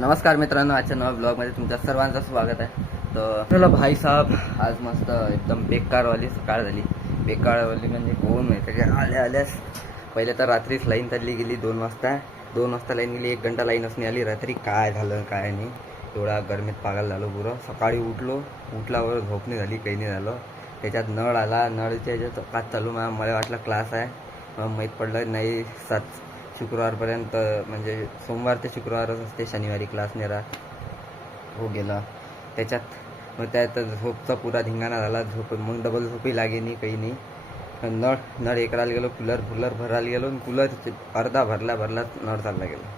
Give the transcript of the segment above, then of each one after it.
नमस्कार मित्रांनो, आजच्या नव्या ब्लॉगमध्ये तुमच्या सर्वांचं स्वागत आहे. तर चला भाई साहब, आज मस्त एकदम बेकारवाली सकाळ झाली. बेकारवाली म्हणजे कोण माहिती की आल्यास पहिले तर रात्रीच लाईन चालली गेली 2 वाजता लाईन गेली. 1 घंटा लाईनच नाही आली. रात्री काय झालं काय नाही, एवढा गरमीत पागल झालो पुरं. सकाळी उठल्यावर झोप नाही झाली, काही नाही झालं. त्याच्यात नळ आला, नळच्या याच्यात काच चालू. मला वाटलं क्लास आहे, मग माहीत पडलं नाही. शुक्रवारपर्यंत म्हणजे सोमवार ते शुक्रवारच असते, शनिवारी क्लास नाही राहत. हो गेला त्याच्यात. मग त्यात झोपचा पुरा धिंगाणा झाला. मग डबल झोपही लागे नाही, काही नाही. नळ हे करायला गेलो, कूलर भरायला गेलो, आणि कूलर अर्धा भरला नळ चालला गेला.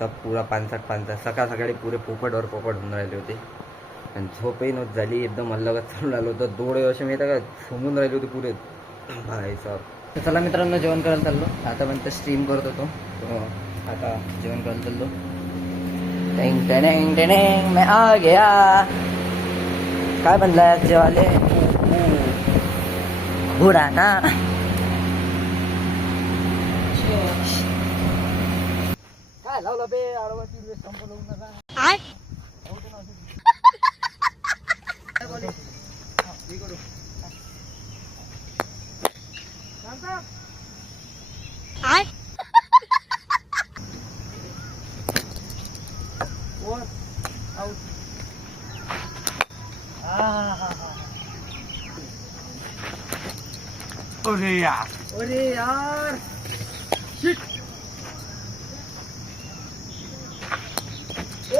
सब पुरा पानसट सकाळी पुरे पोपट होऊन राहिले होते. आणि झोपही नव्हती झाली, एकदम अल्लगत चालून राहिलं होतं. डोळे असे माहिती का झोमून राहिले होते पुरे भाई साहब. तर चला मित्रांनो, जेवण करायला चाललो. आतापर्यंत स्ट्रीम करत होतो, आता जेवण करायला चाललो. टेंग टेंग टेंग मैं आ गया. काय बनलाय जेवाले? बुराना. काय लावलं बे आडवती संपलं नका. अरे यार शिट.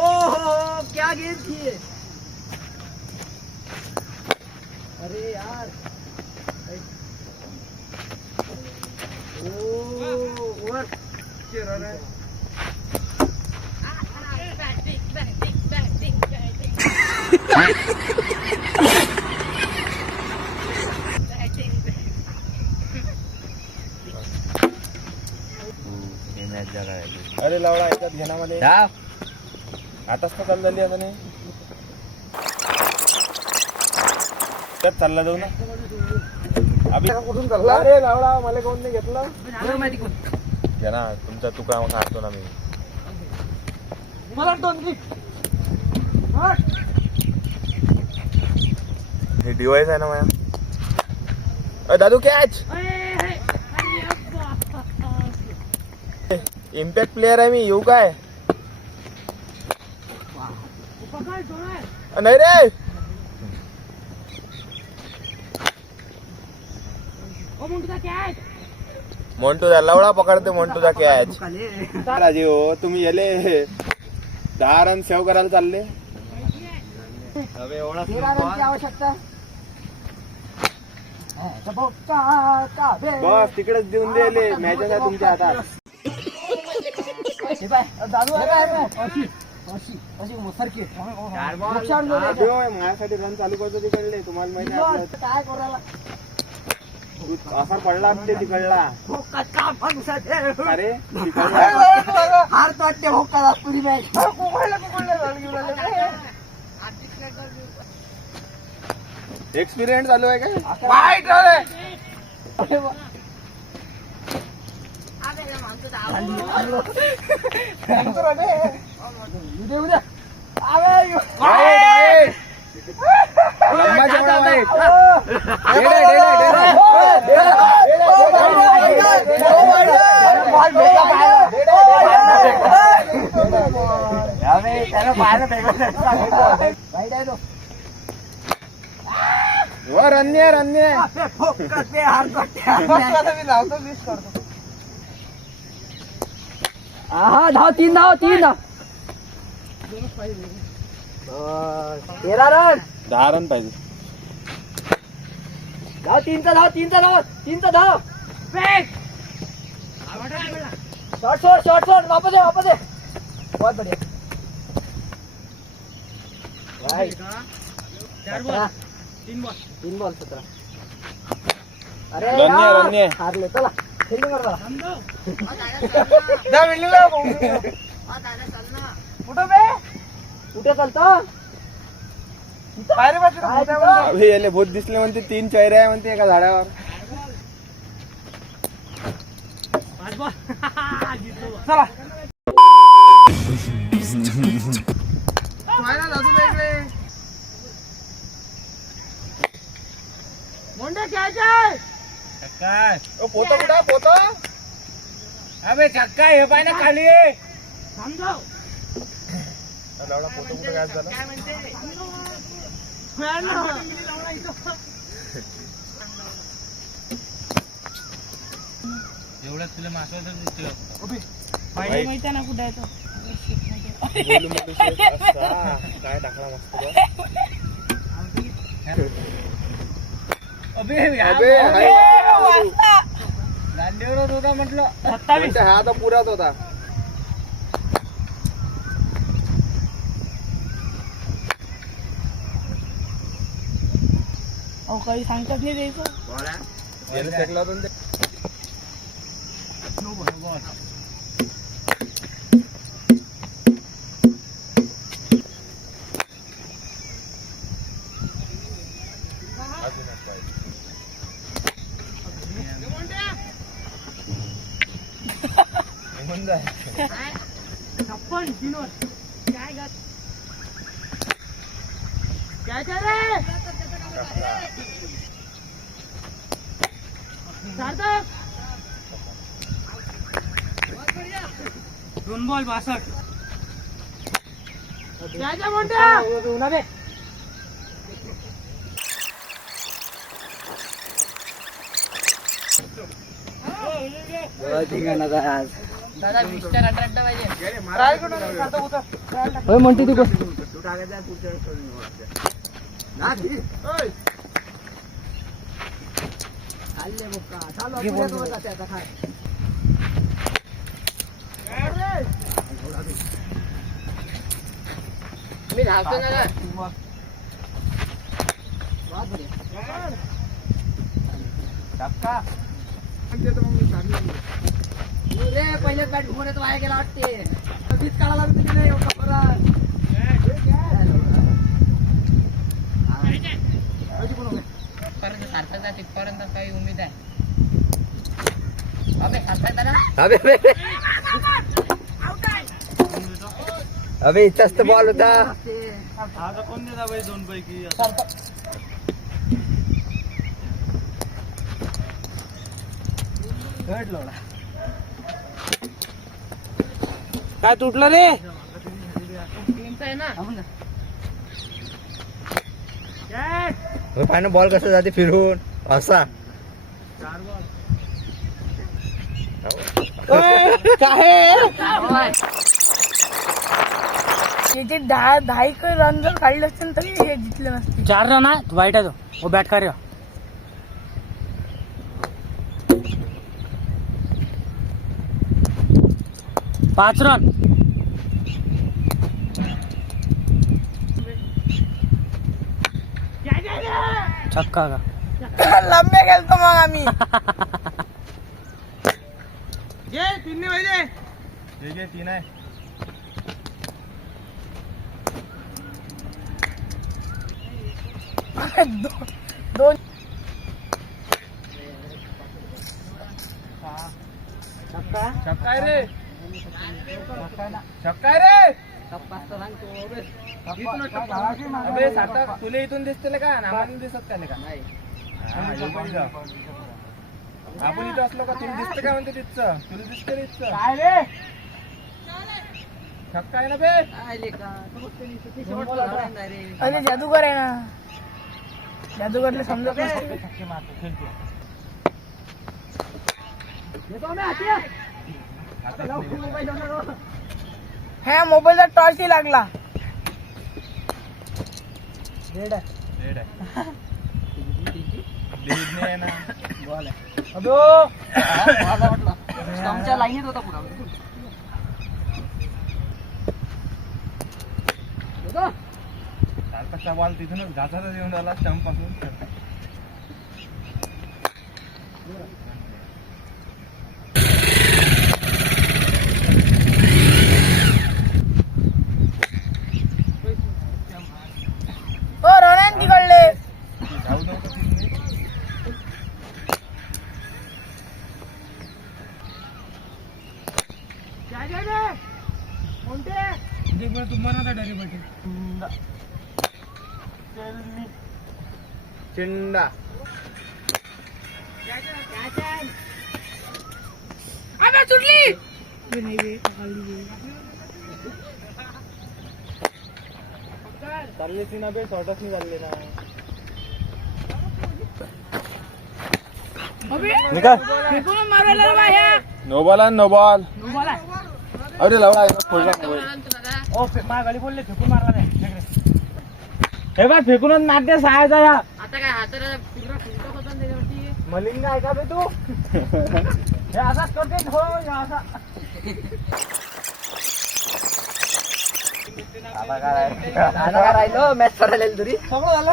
ओहो क्या गेम थी ये. अरे यार ओवर क्या रहा है. अरे लावडा ऐकत घेण्यामध्ये आताच तर चालू झाली. आता नाही त्यात चालला जाऊ ना. कुठून चालला? अरे लावडा मला कोण नाही घेतलं माहिती कोण घ्या ना तुमचा तुका काढतो ना मी. मला हे डिवाइस आहे ना माझ्या. दादू कॅच. इम्पॅक्ट प्लेयर आहे मी, येऊ काय? नाही रे मोंटूचा लवडा पकडते. मोंटूचा कॅच. राजी हो तुम्ही येले 10 रन सेव्ह करायला चालले. आवश्यकता बस तिकडेच देऊन दिले. मॅचेस आहे तुमच्या हातात. माझ्यासाठी रन चालू करतो तिकडले. तुम्हाला माहिती आहे काय करायला असा पडला ते तिकडला. अरे हार तो वाटते भोका पुरी मॅच. एक्सपिरियन्स चालू आहे काय? रन्य धाव 3 धाव 13 रन. 10 रन पाहिजे. धाव 3चा धाव. शॉट वापस है. बहुत बढ़िया. 3 बॉल 17. अरे रन्य हारले. चला फिल्डिंग कर. कुठे चालतो? याले भूत दिसले म्हणते. 3 चेहरे आहे म्हणते एका झाडावर. चला काय पोतं कुठं आहे, पोतं? अबे छक्का हे पाय ना खाली लवडा पोतं कुठं काय झालं? एवढ्यात तुला मासवायचं वाईट. माहिती ना कुठे आहे तो. बोलू नको शेत. असा. काय टाकला मस्त बघ. अबे अबे, हाय. लांडीवर होता म्हटलं म्हणजे हा तर पुराच होता. अहो काही सांगतात नाही द्यायचं. याने फेकला होता ना ते. अजून एक पाहिजे. निघून जाय. दोन बॉल 62 दादा 20च्या अट्रॅक्ट पाहिजे. म्हणते तू मी धावतो ना. पहिलेच बॅट घुमून येतो वाया गेला वाटते. कधीच काढा लागते की नाही सार्थक जात इथपर्यंत काही उमेद आहे. अबे सार्थक दादा अबे इथंच तर बॉल होता. आता कोण देता बाई दोन पैकी काय तुटलं रे टीमचा आहे ना. पाय ना बॉल कसं जाते फिरून असा. त्याचे 10 रन जर काढले असतील तरी हे जिंकले नसते. 4 रन आहे वाईट आहे तो वो बॅट कर 5 रन छक्का का लंबे खेळतो मग आम्ही. तीन आहे. दोन छक्का आहे रे. छक्का आहे रे. अबे सार्थक तुला इथून दिसते का आम्हाला दिसत का नाही का? आपण इथं असलो का तुला दिसतं का म्हणते तिथचं तुला दिसतं रे इथचं. छक्का आहे ना बे. अरे जादूगर आहे ना. जादूगरला समजत नसते. ह्या मोबाईलचा टॉर्च लागला. रेड आहे. लीड नाही आहे ना. बॉल आहे. आमच्या लाईनीत होता पुरा. सार्थकचा बॉल तिथूनच घासातच येऊन राहिला स्टंप पासून. हो रन तिकडले. जाऊ नव्हतं तिथून. चिंडा चालले ती ना बे शॉर्टच नाही चालले ना नो बॉल नो बॉल अरे लवडा फोडला ओ माझ्या गाडी बोलले फेकून मारला नाही हे बा फेकूनच नाट्य सहायचा या आता काय हाताला पिंजरा फुटतो होता ना त्याच्यावरती. मलिंग आहे का बे तू हे असाच करते हो हे असा आता काय राहिलो मॅच करायला तुरी सगळं झालं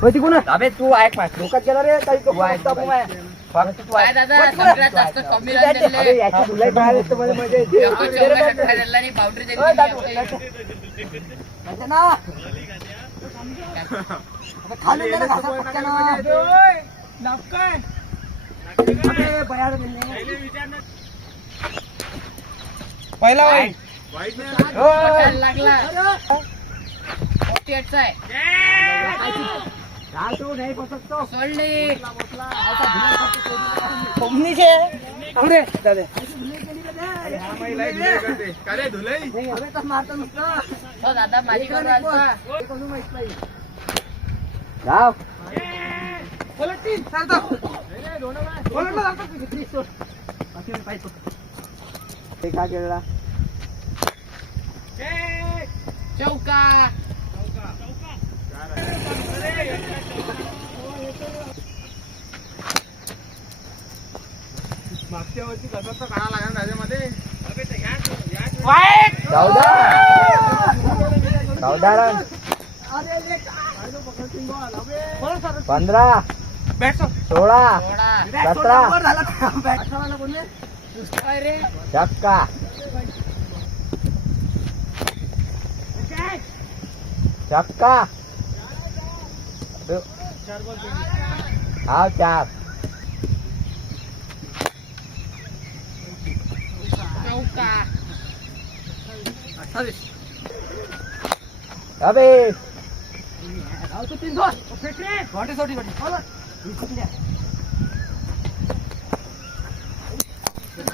होती कोण अबे तू ऐक मॅच डोक्यात गेला रे काही तो काय दादा सगळ्यात जास्त कमी रन दिले एको 14 षटकार दिला आणि बाउंड्री दिली पहिला वाईट लागला 48 चा आहे सोडली हो दादा माझी करून आलता जाव काय केला चौका मागच्या वर्षी कसं काढा लागेल राजामध्ये चौदा रन 15 16 17 काय रे छक्का छक्का हा 4 चौका अबे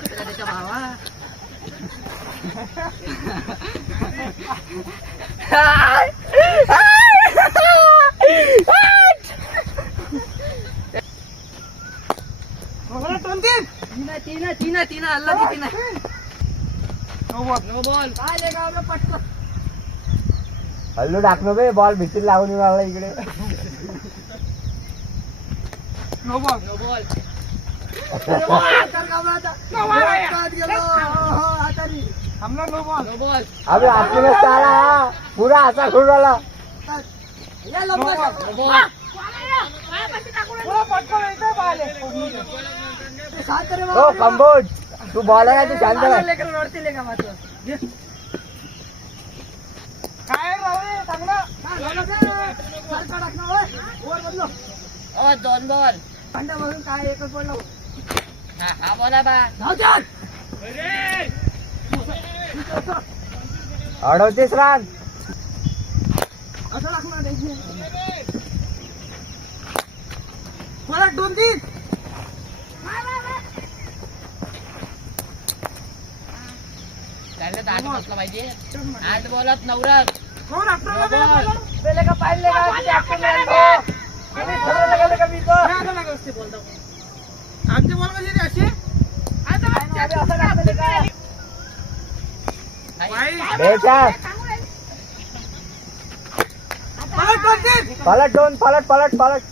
त्याच्या भावा तीन हल्ला तीन नो बॉल पटकन हल्लू टाकलो बे बॉल भीतीला लावून लागला इकडे नो बॉल हमला नो बॉल नो बॉल अबे आपल्याला सारा पुरा असा खुल राहिला नो बॉल ओ कंबोज तू बॉल आहे तू शांत राह ओ 2 बॉल हा बोला बा 38 रन त्याला 8 बसला पाहिजे 8 बॉलात 9 रन आमचे बॉल कसे असे पलट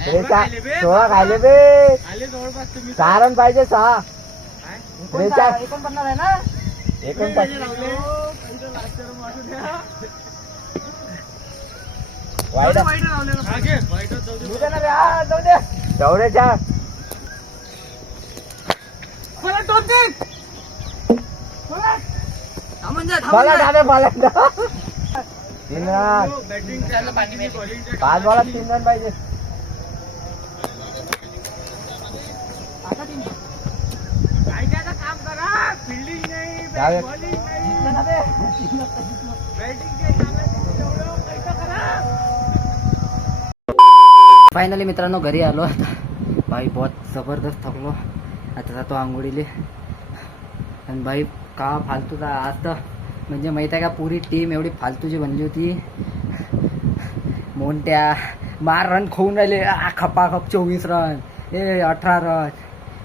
16 खायले बे आले जवळपास तुम्ही 6 रन पाहिजे 6 49 आहे ना 49 चौऱ्याच्या पलट 3 रन त्याला पाणी मिळते 5 बॉलात 3 रन पाहिजे काम करा फिल्डिंग नाही जाऊया. बॉलिंग नाही बॅटिंग फायनली मित्रांनो घरी आलो आता. भाई बहुत जबरदस्त थकलो. आता जातो आंघोळीले. आणि भाई का फालतूचा आज तर म्हणजे माहीत आहे का, पुरी टीम एवढी फालतूची बनली होती. मोंट्या मार रन खाऊन राहिले, खपाखप 24 रन, 18 रन,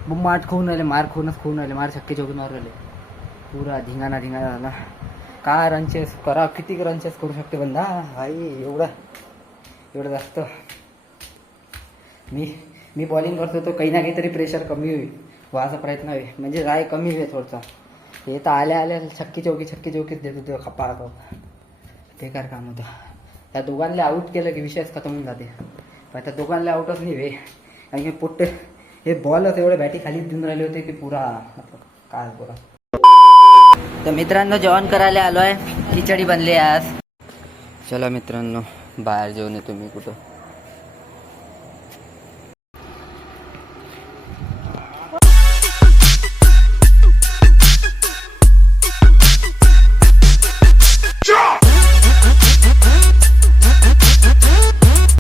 बुम्माट खाऊन राहिले, मार खाऊन राहिले, मार छक्के चौके मारून राहिले. पुरा धिंगाणा झाला. काय रनचेस करा, किती रनचेस करू शकते बंदा भाई. एवढं जास्त मी बॉलिंग करतो तो काही ना काहीतरी प्रेशर कमी होईल व्हायचा प्रयत्न होईल, म्हणजे राय कमी होईल थोडसा. हे तर आल्या छक्की चौकीच देत होते खप्पा. बेकार काम होतं. त्या दोघांना आऊट केलं की विषयच खतम होऊन जाते. पण त्या दोघांना आऊटच नाही वे, कारण की पोट्टे हे बॉलच एवढे बॅटी खाली देऊन राहिले होते की पुरा काय पुरा. तर मित्रांनो जेवण करायला आलो आहे. खिचडी बनली आज. चला मित्रांनो बाहेर जेवण येतो मी कुठं.